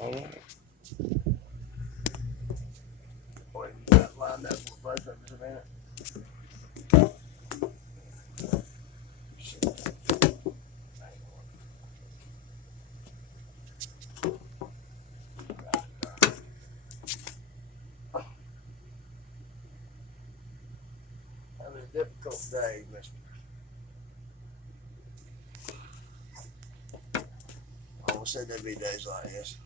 All right. Boy, you got lined up with both of us a minute. Having a difficult day, Mister. I almost said there'd be days like this.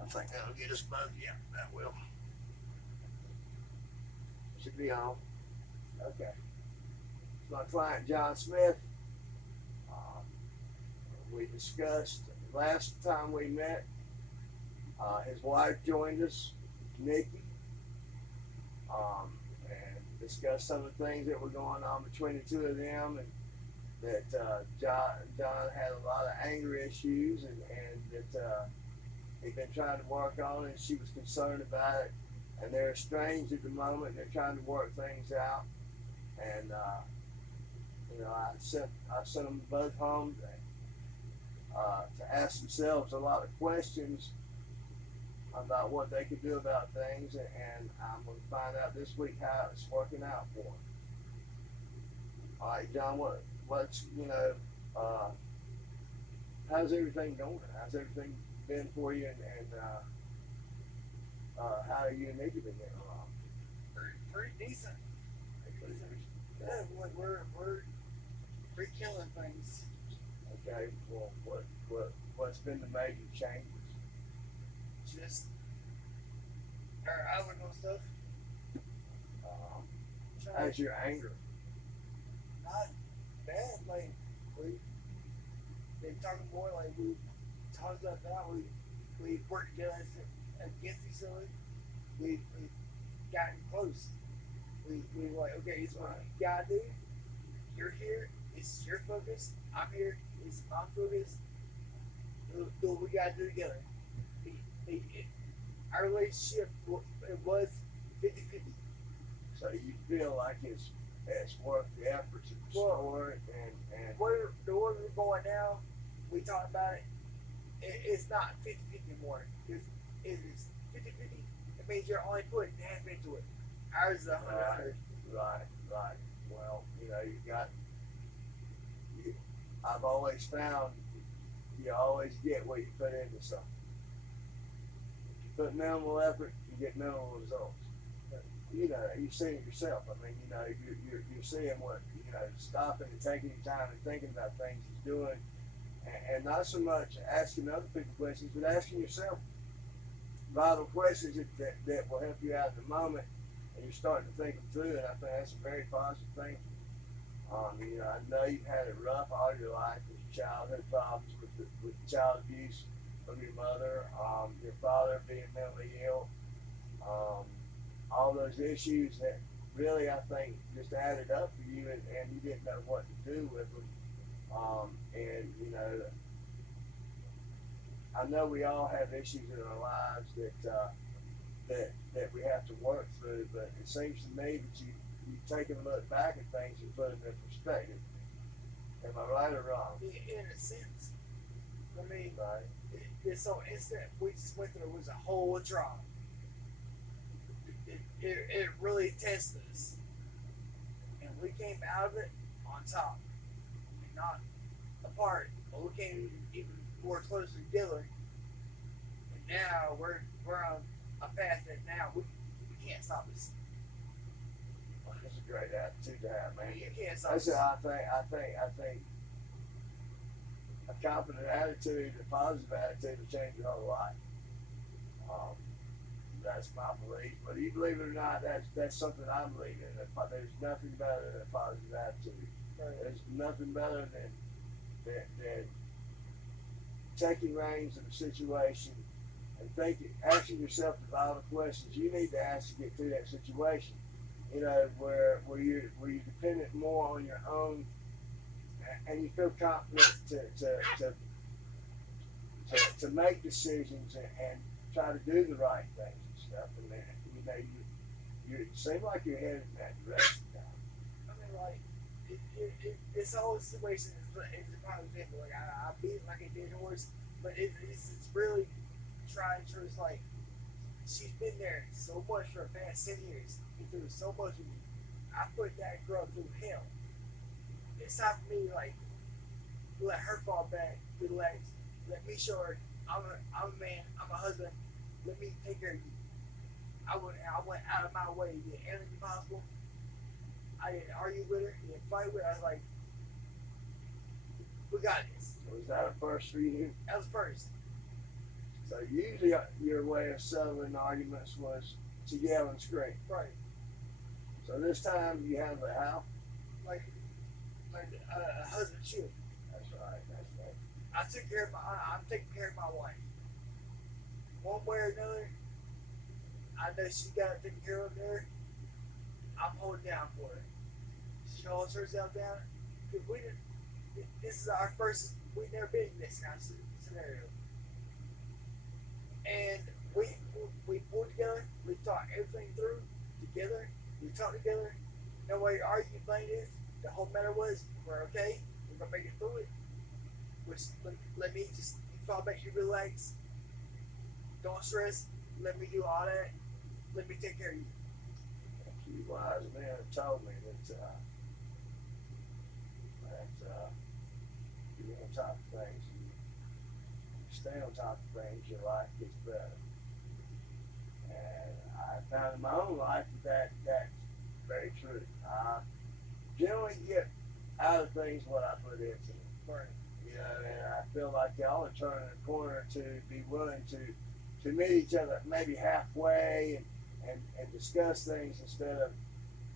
I think that'll get us both. Yeah, that will. Should be on. Okay. It's my client, John Smith. Um, we discussed last time we met. His wife joined us, Nikki, and discussed some of the things that were going on between the two of them, and that John had a lot of anger issues, and that he'd been trying to work on it, and she was concerned about it. And they're estranged at the moment. They're trying to work things out, and I sent them both home to ask themselves a lot of questions about what they could do about things, and I'm going to find out this week how it's working out for them. All right, John, what's how's everything going? How's everything been for you, and how are you and Nikki been getting along? Pretty decent. Yeah, we're killing things. Okay, well, what's been the major changes? Just our outlook on stuff. Um, Trying how's your anger? not bad. Like we been talking more. Like we talk stuff out. We work together against each other. We've gotten close. We like, okay, it's what you gotta do. You're here. It's your focus. I'm here. It's my focus. Do what we gotta do together. Our relationship it was 50-50. So you feel like it's worth the effort to restore it, and Where we're going now, we talk about it. It's not 50-50 anymore. Because it is 50-50. It means you're only putting half into it. Ours is 100. right. Well, I've always found you always get what you put into something. If you put minimal effort, you get minimal results. You see it yourself. I mean, you're seeing what, stopping and taking your time and thinking about things he's doing, and not so much asking other people questions, but asking yourself vital questions that will help you out in the moment, and you're starting to think them through, and I think that's a very positive thing. I know you've had it rough all your life with your childhood problems, with child abuse from your mother, your father being mentally ill, all those issues that really I think just added up for you, and you didn't know what to do with them. And I know we all have issues in our lives that we have to work through, but it seems to me that you take a look back at things and put them in perspective. Am I right or wrong? In a sense. I mean, Right. it's so instant. We just went through was a whole trial. It really tested us. And we came out of it on top. And not apart. But we came even more closer together. And now we're on a path that now we can't stop us. That's a great attitude to have, man. You can't stop That's us. I think a confident attitude, a positive attitude will change your whole life. Um, that's my belief. Whether you believe it or not, that's something I believe in. There's nothing better than a positive attitude. There's nothing better than taking reins of a situation and asking yourself the vital questions you need to ask to get through that situation. Where you're dependent more on your own, and you feel confident to make decisions and try to do the right things and stuff. And then, you seem like you're headed in that direction now. I mean, like, this whole situation is a prime example. Like I beat it like a dead horse, but it's really trying to. It's like she's been there so much for the past 10 years. Been through so much with me. I put that girl through hell. It's time for me to like let her fall back, relax, let me show her I'm a man, I'm a husband. Let me take care of you. I went out of my way to get anything possible. I didn't argue with her, didn't fight with her. I was like, we got this. Was that a first for you? That was first. So usually your way of settling arguments was to yell and scream. Right. So this time you handle it how? Like a husband should. That's right. That's right. I'm taking care of my wife. One way or another, I know she got it taken care of there. I'm holding down for her. She holds herself down. Because this is our first, we've never been in this kind of scenario. And we pulled together, we talked everything through together, we talked together. No way arguing playing this. The whole matter was, we're okay, we're gonna make it through it. Which let me just fall back, you relax. Don't stress, let me do all that. Let me take care of you. A few wise men have told me that you're on top of things. You stay on top of things, your life gets better. And I found in my own life that that's very true. I generally get out of things what I put into them. Right. You know, and I feel like y'all are turning a corner to be willing to meet each other maybe halfway and discuss things instead of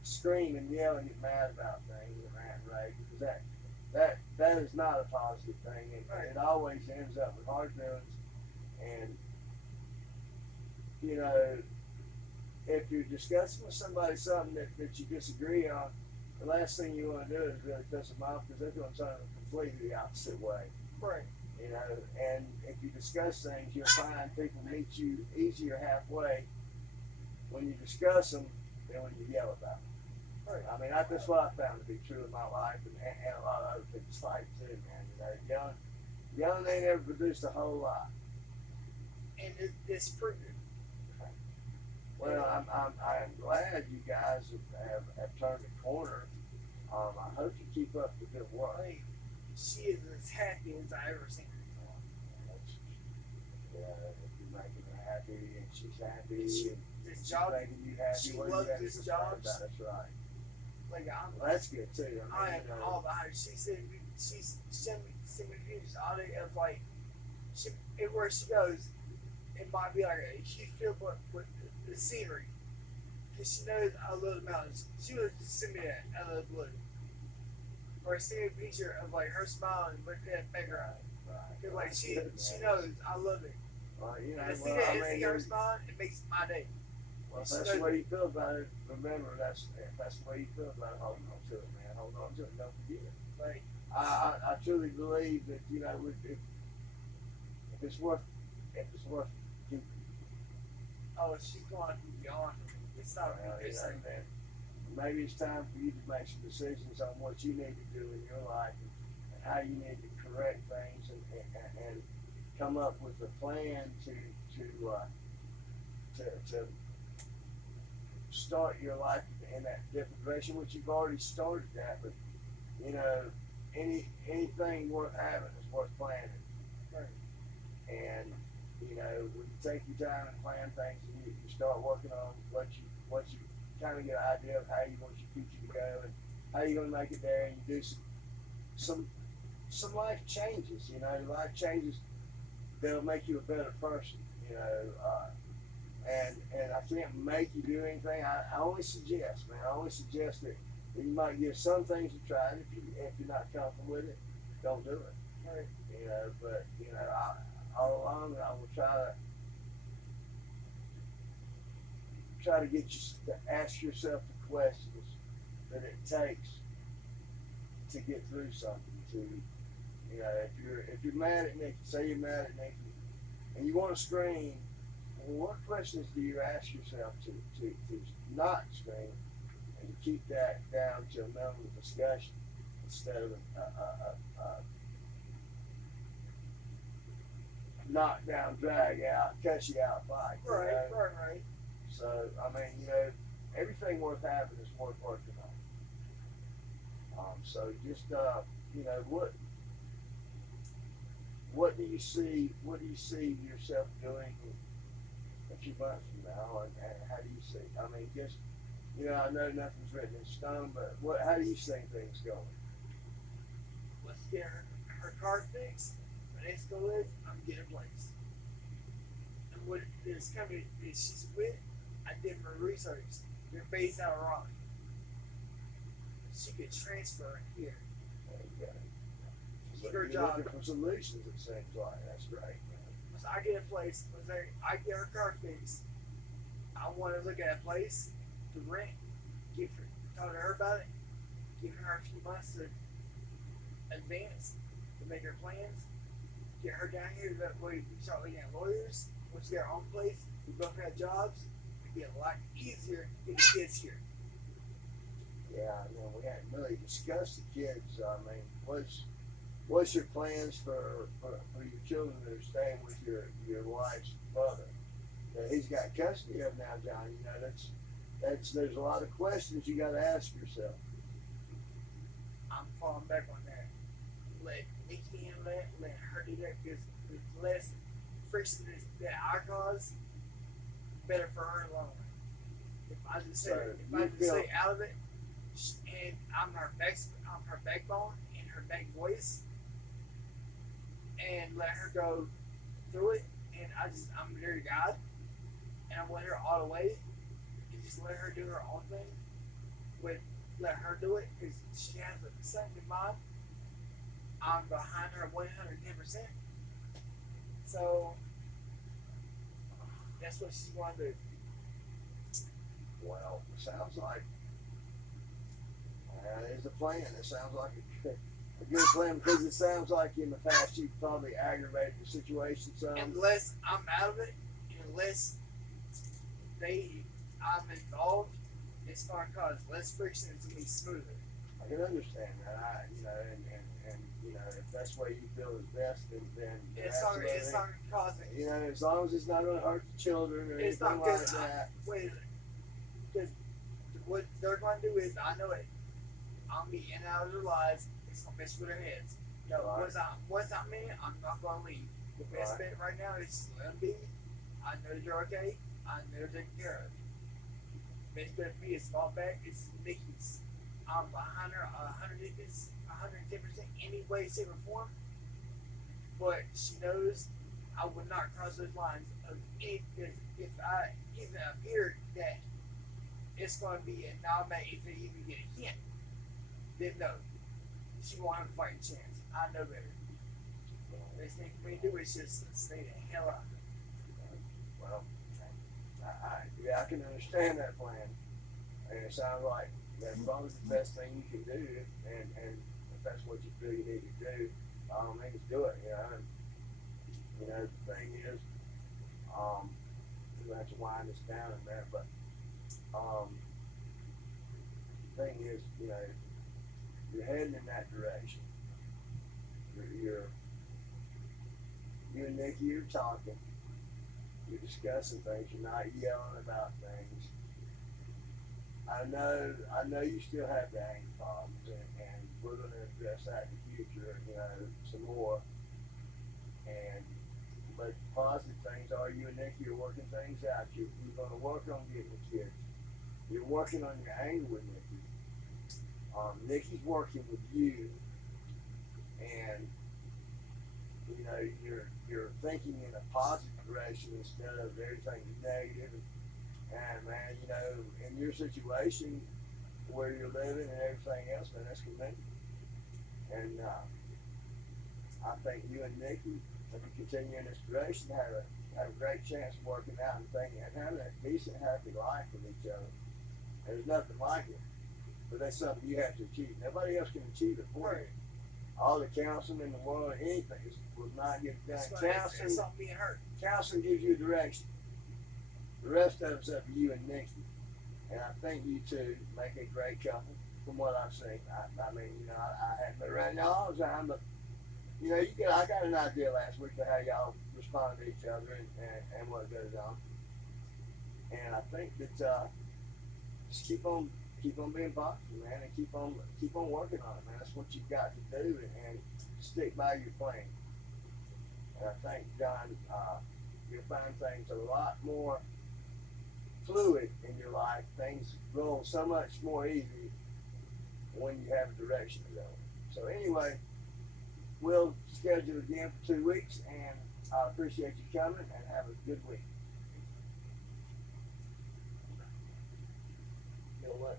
scream and yell and get mad about things and rant and rage, because that is not a positive thing, and Right. it always ends up with hard feelings. And you know, if you're discussing with somebody something that you disagree on, the last thing you want to do is really piss them off, because they're going to turn completely the opposite way. Right. You know, and if you discuss things, you'll find people meet you easier halfway when you discuss them than when you yell about them. Right. I mean, that's what I found to be true in my life, and a lot of other people's life too, man. You know, yelling ain't ever produced a whole lot. And it's proven. Well, I'm glad you guys have turned the corner. I hope you keep up the good work. Like, she is as happy as I ever seen her. Yeah, if you're making her happy and she's happy, This and job, she's making you happy, she what do you loves have to this complain job. about? That's right. Like Well, that's good too. I mean, am you know, all behind her. She sent me videos all day of like, everywhere she goes, it might be like a huge field with the scenery. Because she knows I love the mountains. She would just send me that out of the blue. Or send me a picture of like her smiling with that background. Because like she knows I love it. Well, you know, And I see well, that, I and see mean, her smiling, it makes my day. well, if that's the way you feel about it, remember if that's the way you feel about it, hold on to it, man. Hold on to it. Don't forget it. Like, I truly believe that, you know, if it's worth keeping. oh, she's going to be on for me. It's not Well, you it's know, like, man, maybe it's time for you to make some decisions on what you need to do in your life, and how you need to correct things, and come up with a plan to start your life in that different direction, which you've already started that. But you know, anything worth having is worth planning. right. And you know, when you take your time and plan things, and you start working on what you kind of get an idea of how you want your future to go and how you're going to make it there, and you do some life changes. You know, life changes that'll make you a better person. You know, and I can't make you do anything. I only suggest, man. I only suggest that you might give some things a try. And if you're not comfortable with it, don't do it. Right. You know, but you know, all along I will try to get you to ask yourself the questions that it takes to get through something. To, you know, if you're mad at Nikki, say you're mad at Nikki, and you want to scream, well, what questions do you ask yourself to not scream, and to keep that down to a level of discussion? instead of a knockdown, drag out, cut you out fight. You Right, know? right. So I mean, you know, everything worth having is worth working on. So just you know, what do you see? What do you see yourself doing a few months from now, and how do you see? I mean, just you know, I know nothing's written in stone, but how do you see things going? Let's get her car fixed. My next goal is I'm getting a place. And what this company that she's with, I did my research. They're based out of Raleigh. She could transfer here. And, Keep her you're job. looking for solutions. It seems like that's great. Once I get a place, once I get her car fixed, I want to look at a place to rent. Talk to her about it. Giving her a few months to advance to make her plans. Get her down here. That way we start looking at lawyers. Once we get our own place, we both have jobs. It'd be a lot easier to get the kids here. Yeah, I know we hadn't really discussed the kids. I mean, what's your plans for your children that are staying with your wife's brother? That he's got custody of now, Johnny. You know, there's a lot of questions you got to ask yourself. I'm falling back on that. Let Nikki handle that. Let her do that because the less friction that I cause, better for her in the long run. If I just stay out of it, and I'm her backbone and her back voice, and let her go through it, and I'm their God, and I'm with her all the way, and just let her do her own thing. Let her do it because she has something in mind. I'm behind her 110%. So that's what she's going to do. Well, it sounds like there's a plan. It sounds like a good plan because it sounds like in the past you probably aggravated the situation some. Unless I'm out of it, unless I'm involved, it's going to cause less friction. It's going to be smoother. I can understand that. You know, and you know, if that's the way you feel is best, then it's not going to cause it. You know, as long as it's not going to hurt the children or it's anything not like that. Wait a minute. Because what they're going to do is, I know it. I'll be in and out of their lives. It's going to mess with their heads. No, Right. once I'm in, I'm not going to leave. The best bet right now is to let them be. I know that you're okay. I know they're taken care of. Best bet for me is fall back. It's Nikki's. I'm behind her 110% any way, shape, or form. But she knows I would not cross those lines of any, because if I even appear that it's going to be a nightmare if they even get a hint, then no, she won't have a fighting chance. I know better. The best thing for me to do is just stay the hell out. Well, I can understand that plan, and it sounds like that's probably the best thing you can do, and if that's what you feel you need to do, by all means do it. You know, and, you know the thing is, we have to wind this down in there, but the thing is, you know, you're heading in that direction. You and Nikki are talking. You're discussing things. You're not yelling about things. I know you still have the anger problems, and we're going to address that in the future, you know, some more. But positive things are you and Nikki are working things out. You're going to work on getting the kids. You're working on your anger with Nikki. Nikki's working with you, and you know you're thinking in a positive direction instead of everything negative. And man, you know, in your situation where you're living and everything else, man, that's commendable. And I think you and Nikki, if you continue in this direction, have a great chance of working out and thinking and having a decent, happy life with each other. There's nothing like it, but that's something you have to achieve. Nobody else can achieve it for you. All the counseling in the world, anything, will not get it done. It's not being hurt. Counseling gives you a direction. The rest of it's up to you and Nikki. And I think you two make a great couple. from what I've seen. I mean, you know, I haven't been around y'all all the time, but you know, I got an idea last week of how y'all respond to each other and what goes on. And I think that just keep on being positive, man, and keep on working on it, man. That's what you've got to do, and stick by your plan. And I think, John, you'll find things a lot more fluid in your life. Things roll so much more easy when you have a direction to go. So anyway, we'll schedule again for 2 weeks, and I appreciate you coming, and have a good week. You know what?